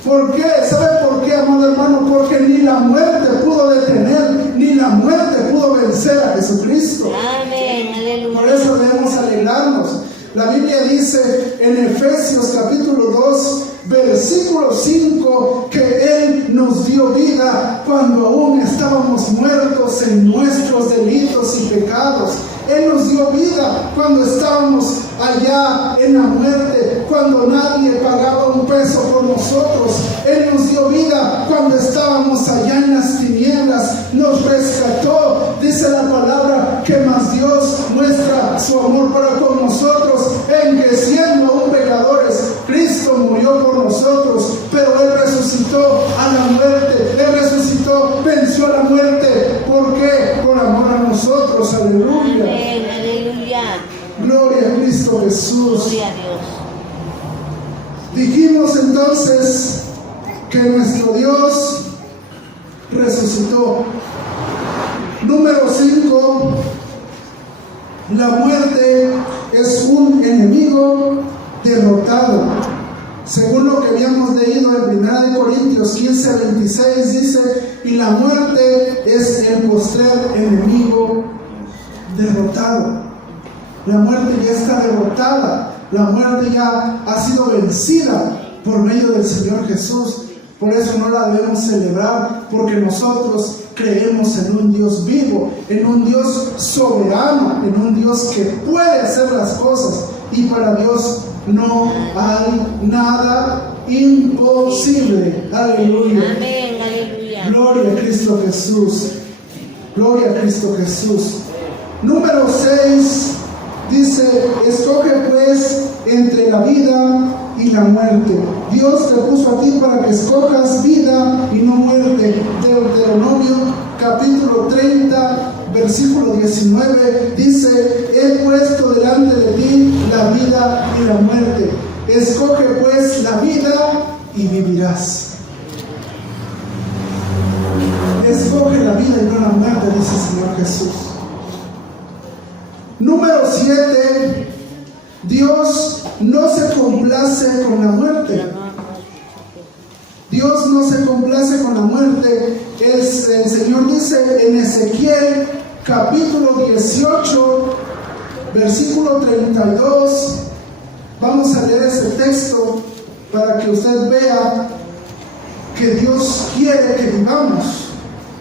¿Por qué? ¿Sabe por qué, amado hermano? Porque ni la muerte pudo detener, ni la muerte pudo vencer a Jesucristo. Amén, aleluya. Por eso debemos alegrarnos. La Biblia dice en Efesios capítulo 2, versículo 5, que Él nos dio vida cuando aún estábamos muertos en nuestros delitos y pecados. Él nos dio vida cuando estábamos allá en la muerte, cuando nadie pagaba un peso por nosotros. Él nos dio vida cuando estábamos allá en las tinieblas. Nos rescató. Dice la palabra que más Dios muestra su amor para con nosotros, en que siendo aún pecadores, Cristo murió por nosotros, pero Él resucitó a la muerte. Él resucitó, venció a la muerte. ¿Por qué? Por amor a nosotros. Aleluya. Amén, aleluya. Gloria a Cristo Jesús. Gloria a Dios. Dijimos entonces que nuestro Dios resucitó. Número 5. La muerte es un enemigo derrotado. Según lo que habíamos leído en 1 Corintios 15, 26, dice: y la muerte es el postrer enemigo derrotado. La muerte ya está derrotada. La muerte ya ha sido vencida por medio del Señor Jesús. Por eso no la debemos celebrar, porque nosotros creemos en un Dios vivo, en un Dios soberano, en un Dios que puede hacer las cosas, y para Dios no hay nada imposible. Aleluya. Amén, aleluya. Gloria a Cristo Jesús. Gloria a Cristo Jesús. Número 6 dice: escoge pues entre la vida y la muerte. Dios te puso a ti para que escojas vida y no muerte. Deuteronomio capítulo 30, versículo 19 dice: he puesto delante de ti la vida y la muerte. Escoge pues la vida y vivirás. Escoge la vida y no la muerte, dice el Señor Jesús. Número 7. Dios no se complace con la muerte. Dios no se complace con la muerte. El Señor dice en Ezequiel capítulo 18, versículo 32. Vamos a leer ese texto para que usted vea que Dios quiere que vivamos.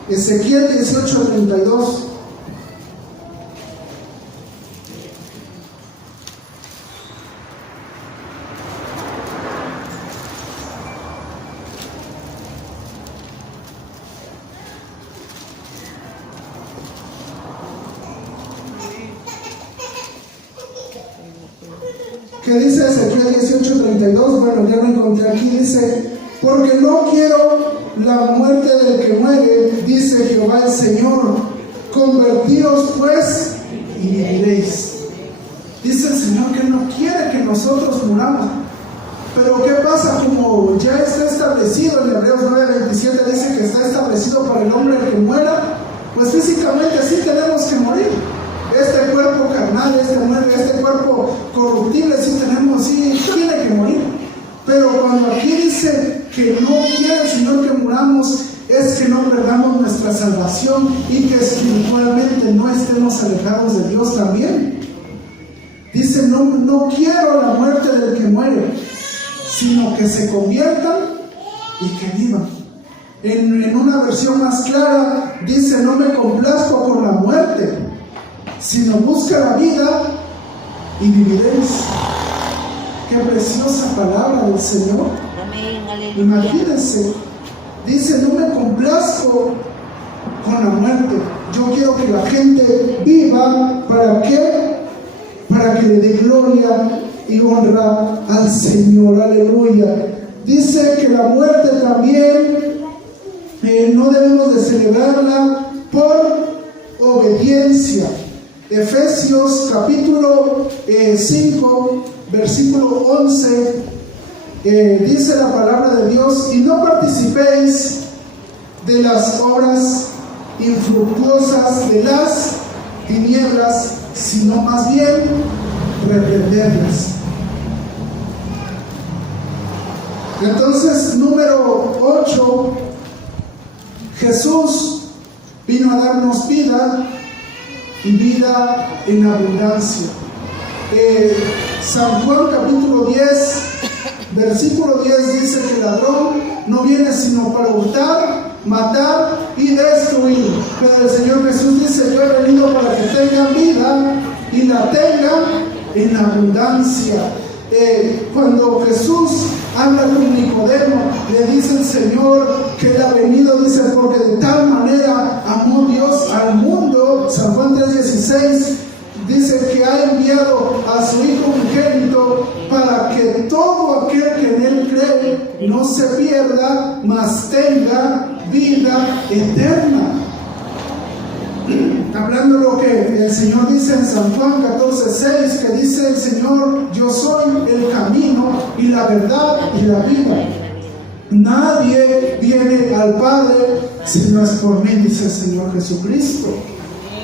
Ezequiel 18, 32. ¿Qué dice Ezequiel 18:32? Bueno, ya lo encontré aquí. Dice: porque no quiero la muerte del que muere, dice Jehová el Señor. Convertíos pues y viviréis. Dice el Señor que no quiere que nosotros muramos. Pero ¿qué pasa? Como ya está establecido en Hebreos 9:27, dice que está establecido para el hombre el que muera, pues físicamente sí tenemos que morir. Este cuerpo carnal, este cuerpo corruptible, sí tiene que morir. Pero cuando aquí dice que no quiere el Señor que muramos, es que no perdamos nuestra salvación y que espiritualmente no estemos alejados de Dios también. Dice: no quiero la muerte del que muere, sino que se conviertan y que vivan. En una versión más clara dice: no me complazco con la muerte, sino busca la vida y viviréis. Qué preciosa palabra del Señor. Amén, aleluya. Imagínense, dice: no me complazco con la muerte. Yo quiero que la gente viva. ¿Para qué? Para que le dé gloria y honra al Señor. Aleluya. Dice que la muerte también no debemos de celebrarla por obediencia. Efesios capítulo 5, versículo 11, dice la palabra de Dios: y no participéis de las obras infructuosas de las tinieblas, sino más bien reprenderlas. Entonces, número 8, Jesús vino a darnos vida y vida en abundancia. San Juan capítulo 10, versículo 10 dice que el ladrón no viene sino para hurtar, matar y destruir. Pero el Señor Jesús dice: yo he venido para que tengan vida y la tengan en abundancia. Cuando Jesús habla con Nicodemo, le dice el Señor que él ha venido, dice, porque de tal manera amó Dios al mundo. San Juan 3:16 dice que ha enviado a su Hijo unigénito para que todo aquel que en él cree no se pierda, mas tenga vida eterna. Hablando lo que el Señor dice en San Juan 14:6, que dice el Señor: yo soy el camino y la verdad y la vida. Nadie viene al Padre si no es por mí, dice el Señor Jesucristo.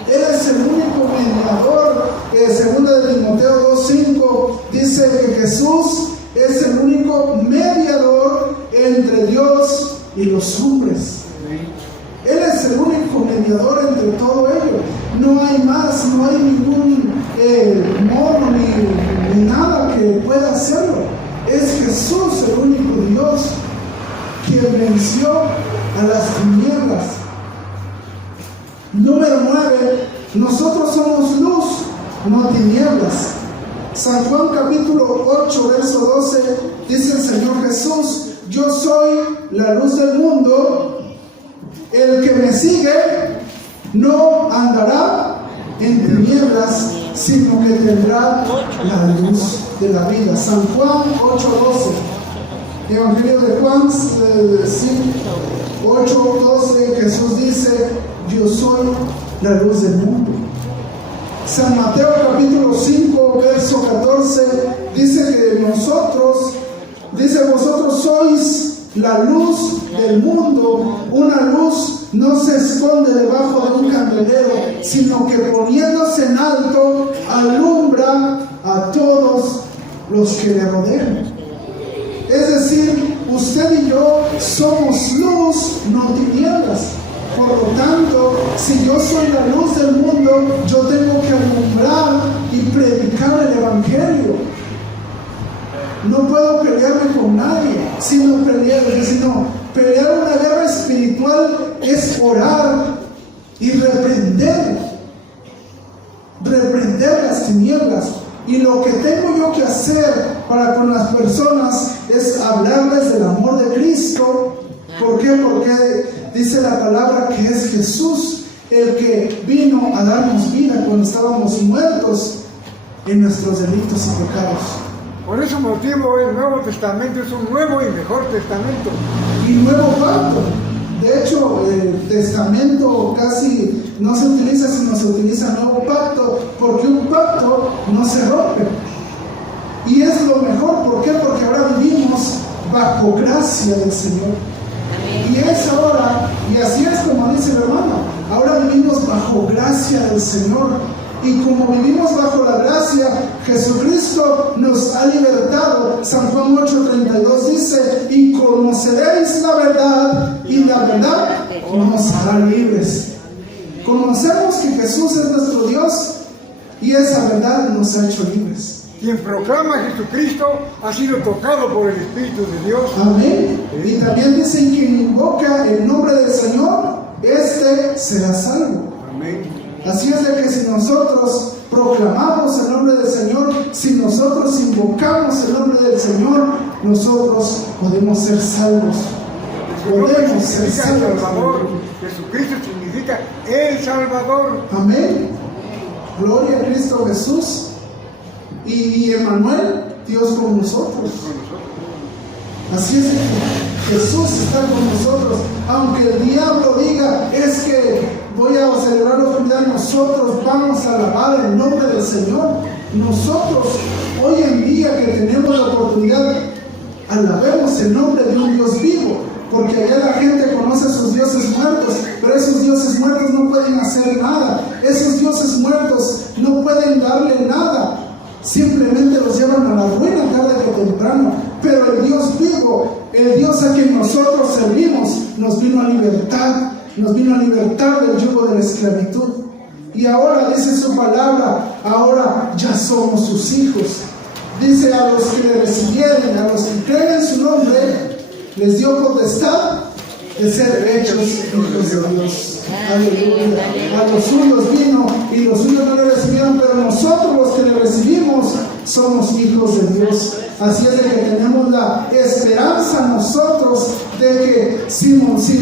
Él es el único mediador. Segunda de Timoteo 2:5 dice que Jesús es el único mediador entre Dios y los hombres. Él es el único mediador entre todo ello. No hay más, no hay ningún mono ni nada que pueda hacerlo. Es Jesús el único Dios quien venció a las tinieblas. Número 9, nosotros somos luz, no tinieblas. San Juan capítulo 8, verso 12, dice el Señor Jesús: yo soy la luz del mundo. El que me sigue no andará en tinieblas, sino que tendrá la luz de la vida. San Juan 8:12. Evangelio de Juan 8:12, Jesús dice: yo soy la luz del mundo. San Mateo capítulo 5, verso 14, dice que vosotros sois la luz del mundo. Una luz no se esconde debajo de un candelero, sino que poniéndose en alto, alumbra a todos los que le rodean. Es decir, usted y yo somos luz, no tinieblas. Por lo tanto, si yo soy la luz del mundo, yo tengo que alumbrar y predicar el Evangelio. No puedo pelearme con nadie, sino pelear una guerra espiritual es orar y reprender las tinieblas. Y lo que tengo yo que hacer para con las personas es hablarles del amor de Cristo. ¿Por qué? Porque dice la palabra que es Jesús el que vino a darnos vida cuando estábamos muertos en nuestros delitos y pecados. Por ese motivo el Nuevo Testamento es un nuevo y mejor testamento. Y nuevo pacto. De hecho, el testamento casi no se utiliza, sino se utiliza nuevo pacto, porque un pacto no se rompe. Y es lo mejor. ¿Por qué? Porque ahora vivimos bajo gracia del Señor. Y es ahora, y así es como dice el hermano, ahora vivimos bajo gracia del Señor. Y como vivimos bajo la gracia, Jesucristo nos ha libertado. San Juan 8:32 dice: y conoceréis la verdad, y la verdad nos hará libres. Conocemos que Jesús es nuestro Dios, y esa verdad nos ha hecho libres. Quien proclama a Jesucristo ha sido tocado por el Espíritu de Dios. Amén. Y también dicen: quien invoca el nombre del Señor, este será salvo. Amén. Así es de que si nosotros proclamamos el nombre del Señor, si nosotros invocamos el nombre del Señor, nosotros podemos ser salvos. Podemos ser salvos. Salvador. Jesucristo significa el Salvador. Amén. Gloria a Cristo Jesús. Y Emmanuel, Dios con nosotros. Así es de que Jesús está con nosotros. Aunque el diablo diga: es que voy a celebrar la Trinidad, nosotros vamos a alabar el nombre del Señor. Nosotros, hoy en día que tenemos la oportunidad, alabemos el nombre de un Dios vivo. porque allá la gente conoce a sus dioses muertos, pero esos dioses muertos no pueden hacer nada, esos dioses muertos no pueden darle nada, simplemente los llevan a la ruina tarde que temprano. Pero el Dios vivo, el Dios a quien nosotros servimos, nos vino a libertar del yugo de la esclavitud. Y ahora dice su palabra, ahora ya somos sus hijos. Dice: a los que le recibieron, a los que creen en su nombre, les dio potestad de ser hechos hijos de Dios. Aleluya. A los suyos vino y los suyos no le recibieron, pero nosotros los que le recibimos somos hijos de Dios. Así es de que tenemos la esperanza nosotros de que si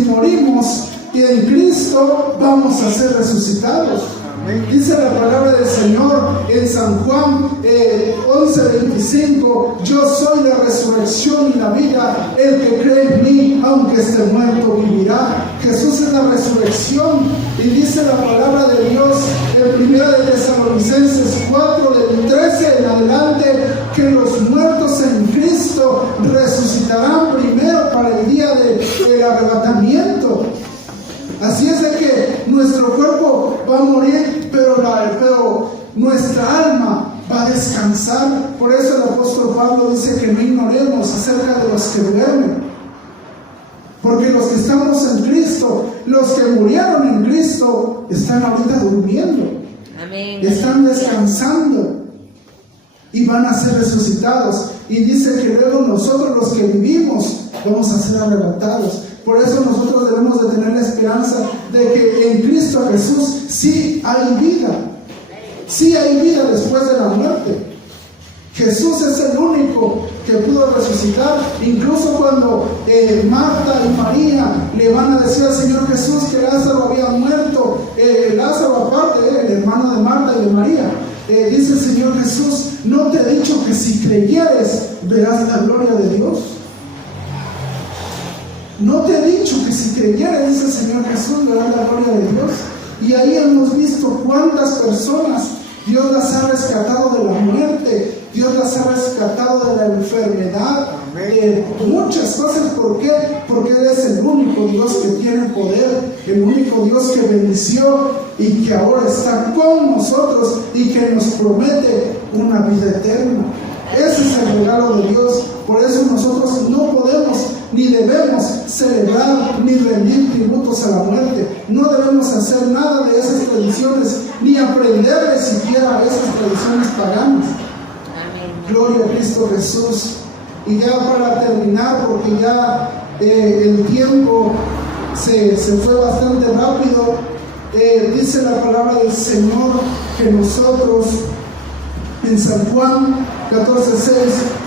morimos en Cristo vamos a ser resucitados. Dice la palabra del Señor en San Juan 11:25: yo soy la resurrección y la vida, el que cree en mí, aunque esté muerto, vivirá. Jesús es la resurrección. Y dice la palabra de Dios en 1 de Tesalonicenses 4, del 13 en adelante, que los muertos en Cristo resucitarán primero para el día del arrebatamiento. Así es de que nuestro cuerpo va a morir, pero nuestra alma va a descansar. Por eso el apóstol Pablo dice que no ignoremos acerca de los que duermen. Porque los que estamos en Cristo, los que murieron en Cristo, están ahorita durmiendo. Amén. Están descansando y van a ser resucitados. Y dice que luego nosotros los que vivimos vamos a ser arrebatados. Por eso nosotros debemos de tener la esperanza de que en Cristo Jesús sí hay vida. Sí hay vida después de la muerte. Jesús es el único que pudo resucitar. Incluso cuando Marta y María le van a decir al Señor Jesús que Lázaro había muerto, Lázaro aparte, el hermano de Marta y de María, dice el Señor Jesús: ¿no te he dicho que si creyeres verás la gloria de Dios? No te he dicho que si creyeres, dice el Señor Jesús, verás la gloria de Dios. Y ahí hemos visto cuántas personas Dios las ha rescatado de la muerte, Dios las ha rescatado de la enfermedad, de muchas cosas. ¿Por qué? Porque Él es el único Dios que tiene poder, el único Dios que bendició y que ahora está con nosotros y que nos promete una vida eterna. Ese es el regalo de Dios. Por eso nosotros no podemos ni debemos celebrar ni rendir tributos a la muerte. No debemos hacer nada de esas tradiciones, ni aprender siquiera esas tradiciones paganas. Gloria a Cristo Jesús. Y ya para terminar, porque ya el tiempo se fue bastante rápido, dice la palabra del Señor que nosotros en San Juan 14:6: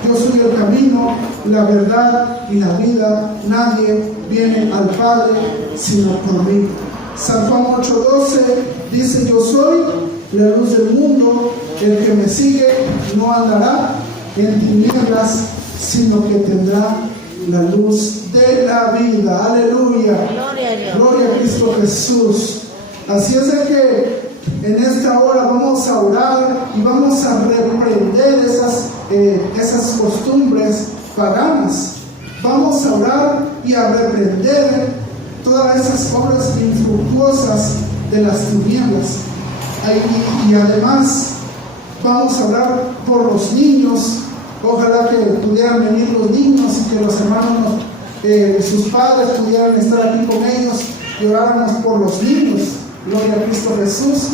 yo soy el camino, la verdad y la vida, nadie viene al Padre sino por mí. San Juan 8:12 dice: yo soy la luz del mundo, el que me sigue no andará en tinieblas, sino que tendrá la luz de la vida. Aleluya. Gloria a Dios. Gloria a Cristo Jesús. Así es de que en esta hora vamos a orar y vamos a reprender esas costumbres paganas. Vamos a orar y a reprender todas esas obras infructuosas de las tinieblas. Y además vamos a orar por los niños. Ojalá que pudieran venir los niños y que los hermanos, sus padres pudieran estar aquí con ellos y oráramos por los niños. Gloria a Cristo Jesús.